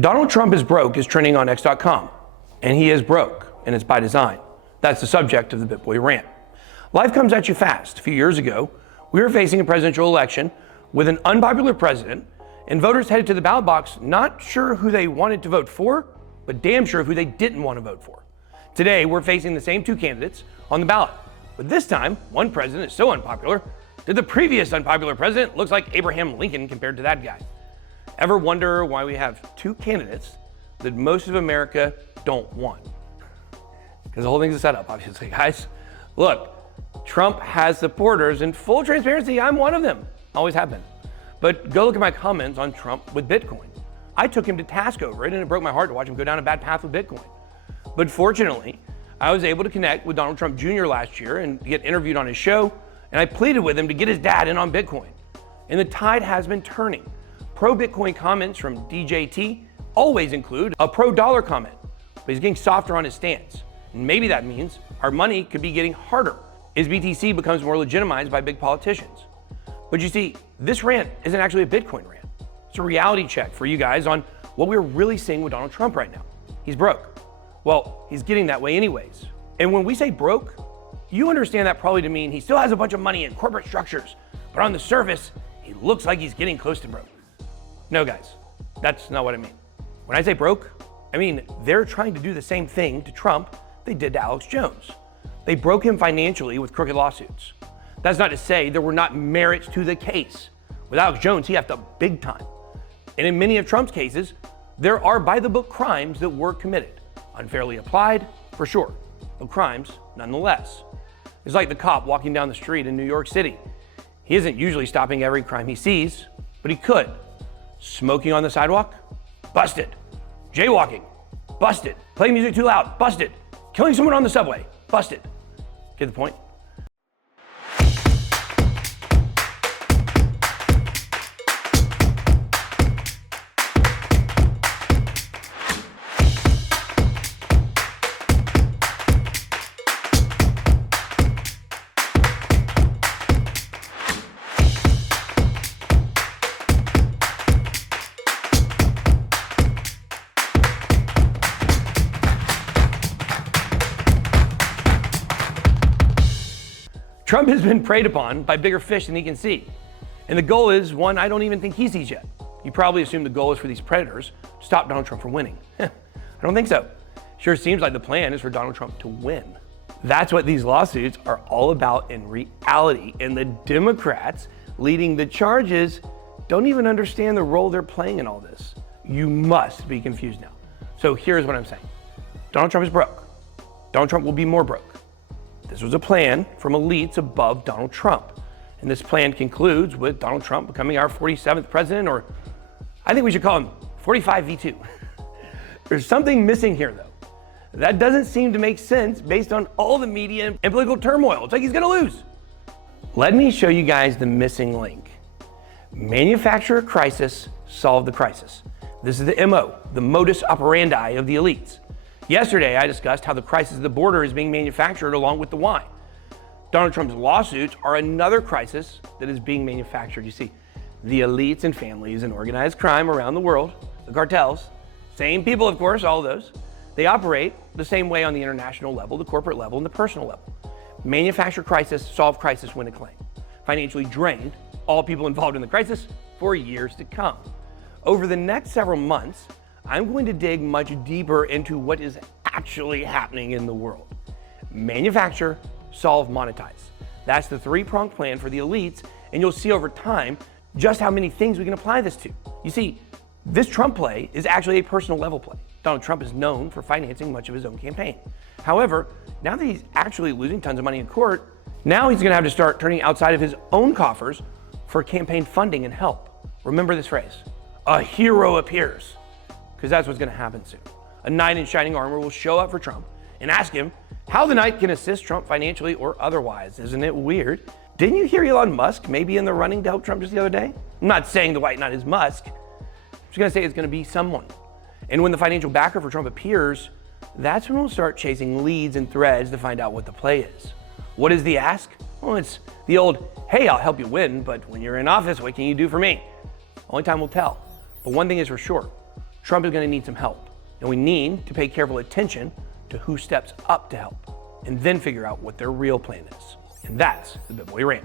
Donald Trump is broke is trending on X.com, and he is broke, and it's by design. That's the subject of the BitBoy rant. Life comes at you fast. A few years ago, we were facing a presidential election with an unpopular president, and voters headed to the ballot box not sure who they wanted to vote for, but damn sure who they didn't want to vote for. Today, we're facing the same two candidates on the ballot, but this time, one president is so unpopular that the previous unpopular president looks like Abraham Lincoln compared to that guy. Ever wonder why we have two candidates that most of America don't want? Because the whole thing's a setup, obviously, guys. Look, Trump has supporters. In full transparency, I'm one of them. Always have been. But go look at my comments on Trump with Bitcoin. I took him to task over it, and it broke my heart to watch him go down a bad path with Bitcoin. But fortunately, I was able to connect with Donald Trump Jr. last year and get interviewed on his show, and I pleaded with him to get his dad in on Bitcoin. And the tide has been turning. Pro-Bitcoin comments from DJT always include a pro-dollar comment, but he's getting softer on his stance. And maybe that means our money could be getting harder as BTC becomes more legitimized by big politicians. But you see, this rant isn't actually a Bitcoin rant. It's a reality check for you guys on what we're really seeing with Donald Trump right now. He's broke. Well, he's getting that way anyways. And when we say broke, you understand that probably to mean he still has a bunch of money in corporate structures, but on the surface, he looks like he's getting close to broke. No, guys, that's not what I mean. When I say broke, I mean they're trying to do the same thing to Trump they did to Alex Jones. They broke him financially with crooked lawsuits. That's not to say there were not merits to the case. With Alex Jones, he effed up big time. And in many of Trump's cases, there are by-the-book crimes that were committed. Unfairly applied, for sure, but crimes nonetheless. It's like the cop walking down the street in New York City. He isn't usually stopping every crime he sees, but he could. Smoking on the sidewalk? Busted. Jaywalking? Busted. Playing music too loud? Busted. Killing someone on the subway? Busted. Get the point? Trump has been preyed upon by bigger fish than he can see. And the goal is one I don't even think he sees yet. You probably assume the goal is for these predators to stop Donald Trump from winning. I don't think so. Sure seems like the plan is for Donald Trump to win. That's what these lawsuits are all about in reality. And the Democrats leading the charges don't even understand the role they're playing in all this. You must be confused now. So here's what I'm saying. Donald Trump is broke. Donald Trump will be more broke. This was a plan from elites above Donald Trump. And this plan concludes with Donald Trump becoming our 47th president, or I think we should call him 45 V2. There's something missing here though. That doesn't seem to make sense based on all the media and political turmoil. It's like he's gonna lose. Let me show you guys the missing link. Manufacture a crisis, solve the crisis. This is the MO, the modus operandi of the elites. Yesterday, I discussed how the crisis at the border is being manufactured along with the wine. Donald Trump's lawsuits are another crisis that is being manufactured. You see, the elites and families and organized crime around the world, the cartels, same people, of course, all of those, they operate the same way on the international level, the corporate level, and the personal level. Manufacture crisis, solve crisis, win a claim. Financially drained all people involved in the crisis for years to come. Over the next several months, I'm going to dig much deeper into what is actually happening in the world. Manufacture, solve, monetize. That's the three-pronged plan for the elites, and you'll see over time just how many things we can apply this to. You see, this Trump play is actually a personal level play. Donald Trump is known for financing much of his own campaign. However, now that he's actually losing tons of money in court, now he's gonna have to start turning outside of his own coffers for campaign funding and help. Remember this phrase, a hero appears. Because that's what's going to happen soon. A knight in shining armor will show up for Trump and ask him how the knight can assist Trump financially or otherwise. Isn't it weird? Didn't you hear Elon Musk maybe in the running to help Trump just the other day? I'm not saying the white knight is Musk. I'm just going to say it's going to be someone. And when the financial backer for Trump appears, that's when we'll start chasing leads and threads to find out what the play is. What is the ask? Well, it's the old, hey, I'll help you win, but when you're in office, what can you do for me? Only time will tell. But one thing is for sure, Trump is going to need some help. And we need to pay careful attention to who steps up to help, and then figure out what their real plan is. And that's the BitBoy Rant.